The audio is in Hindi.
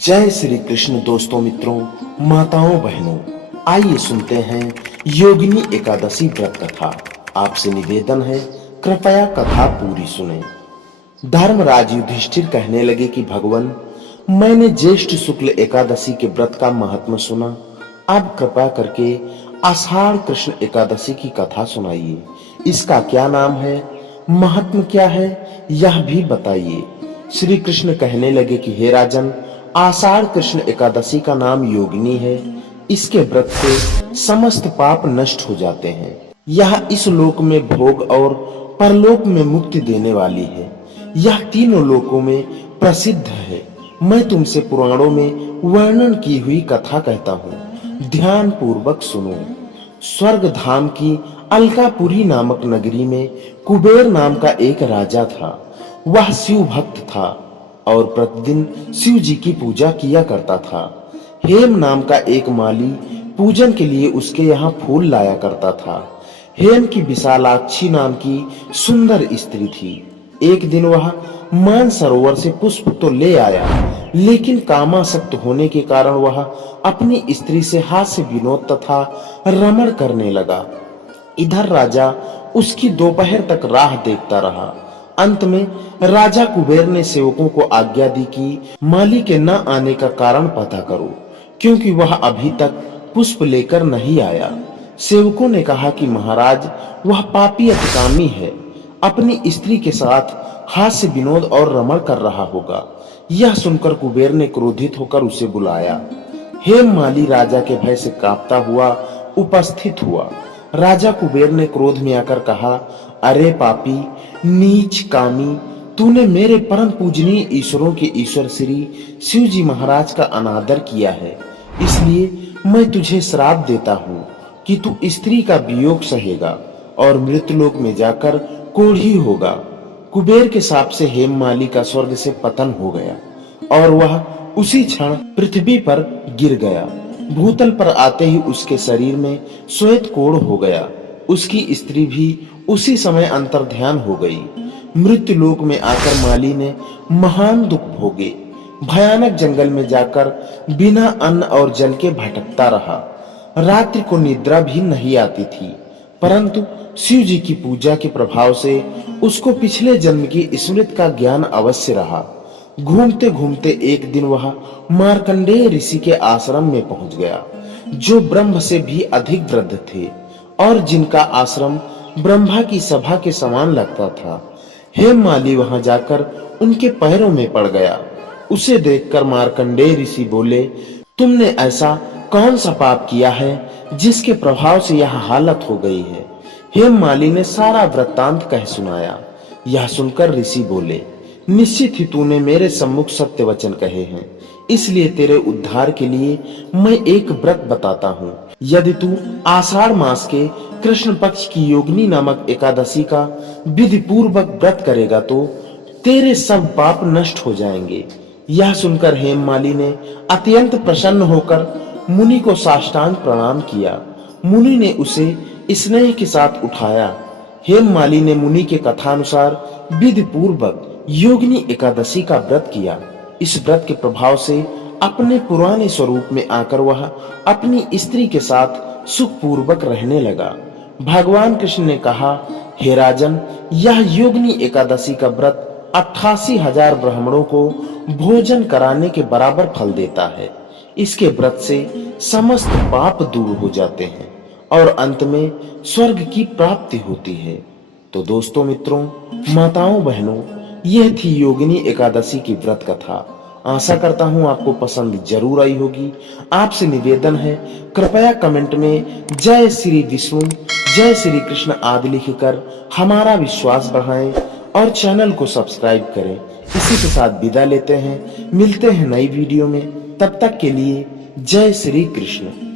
जय श्री कृष्ण। दोस्तों, मित्रों, माताओं, बहनों, आइए सुनते हैं योगिनी एकादशी व्रत कथा। आपसे निवेदन है, कृपया कथा पूरी सुने। धर्मराज युधिष्ठिर कहने लगे कि भगवान, मैंने ज्येष्ठ शुक्ल एकादशी के व्रत का महत्व सुना। अब कृपा करके आषाढ़ कृष्ण एकादशी की कथा सुनाइए। इसका क्या नाम है, महत्व क्या है, यह भी बताइए। श्री कृष्ण कहने लगे कि हे राजन, आषाढ़ कृष्ण एकादशी का नाम योगिनी है। इसके व्रत से समस्त पाप नष्ट हो जाते हैं। यह इस लोक में भोग और परलोक में मुक्ति देने वाली है। यह तीनों लोकों में प्रसिद्ध है। मैं तुमसे पुराणों में वर्णन की हुई कथा कहता हूँ, ध्यान पूर्वक सुनो। स्वर्ग धाम की अलकापुरी नामक नगरी में कुबेर नाम का एक राजा था। वह शिव भक्त था और प्रतिदिन शिव जी की पूजा किया करता था। हेम नाम का एक माली पूजन के लिए उसके यहाँ फूल लाया करता था। हेम की विशालाक्षी नाम की सुंदर स्त्री थी। एक दिन वह मानसरोवर से पुष्प तो ले आया, लेकिन कामासक्त होने के कारण वह अपनी स्त्री से हास्य विनोद तथा रमण करने लगा। इधर राजा उसकी दोपहर तक राह देखता रहा। अंत में राजा कुबेर ने सेवकों को आज्ञा दी कि माली के न आने का कारण पता करो, क्योंकि वह अभी तक पुष्प लेकर नहीं आया। सेवकों ने कहा कि महाराज, वह पापी अतिकामी है, अपनी स्त्री के साथ हास्य विनोद और रमण कर रहा होगा। यह सुनकर कुबेर ने क्रोधित होकर उसे बुलाया। हेम माली राजा के भय से कांपता हुआ उपस्थित हुआ। राजा कुबेर ने क्रोध में आकर कहा, अरे पापी, नीच कामी, तूने मेरे परम पूजनीय ईश्वरों के ईश्वर श्री शिव जी महाराज का अनादर किया है। इसलिए मैं तुझे श्राप देता हूँ कि तू स्त्री का वियोग सहेगा और मृत्युलोक में जाकर कोढ़ी होगा। कुबेर के शाप से हेममाली का स्वर्ग से पतन हो गया और वह उसी क्षण पृथ्वी पर गिर गया। भूतल पर आते ही उसके शरीर में श्वेत कोढ़ हो गया। उसकी स्त्री भी उसी समय अंतर्ध्यान हो गई। मृत्युलोक में आकर माली ने महान दुख भोगे। भयानक जंगल में जाकर बिना अन्न और जल के भटकता रहा। रात्रि को निद्रा भी नहीं आती थी, परंतु शिव जी की पूजा के प्रभाव से उसको पिछले जन्म की स्मृति का ज्ञान अवश्य रहा। घूमते घूमते एक दिन वह मार्कंडेय ऋषि के आश्रम में पहुंच गया, जो ब्रह्म से भी अधिक वृद्ध थे और जिनका आश्रम ब्रह्मा की सभा के समान लगता था। हेममाली वहां जाकर उनके पैरों में पड़ गया। उसे देखकर मार्कंडेय ऋषि बोले, तुमने ऐसा कौन सा पाप किया है जिसके प्रभाव से यह हालत हो गई है। हेममाली ने सारा वृत्तांत कह सुनाया। यह सुनकर ऋषि बोले, निश्चित ही तूने मेरे सम्मुख सत्य वचन कहे हैं, इसलिए तेरे उद्धार के लिए मैं एक व्रत बताता हूँ। यदि तू आषाढ़ मास के कृष्ण पक्ष की योगिनी नामक एकादशी का विधि पूर्वक व्रत करेगा तो तेरे सब पाप नष्ट हो जाएंगे। यह सुनकर हेममाली ने अत्यंत प्रसन्न होकर मुनि को साष्टांग प्रणाम किया। मुनि ने उसे स्नेह के साथ उठाया। हेममाली ने मुनि के कथानुसार विधि पूर्वक योगिनी एकादशी का व्रत किया। इस व्रत के प्रभाव से अपने पुराने स्वरूप में आकर वह अपनी स्त्री के साथ सुख पूर्वक रहने लगा। भगवान कृष्ण ने कहा, हे राजन, यह योगिनी एकादशी का व्रत 88,000 ब्राह्मणों को भोजन कराने के बराबर फल देता है। इसके व्रत से समस्त पाप दूर हो जाते हैं और अंत में स्वर्ग की प्राप्ति होती है। तो दोस्तों, मित्रों, माताओं, बहनों, यह थी योगिनी एकादशी की व्रत कथा। आशा करता हूं आपको पसंद जरूर आई होगी। आपसे निवेदन है, कृपया कमेंट में जय श्री विष्णु, जय श्री कृष्ण आदि लिखकर हमारा विश्वास बढ़ाएं और चैनल को सब्सक्राइब करें। इसी के साथ विदा लेते हैं, मिलते हैं नई वीडियो में। तब तक के लिए जय श्री कृष्ण।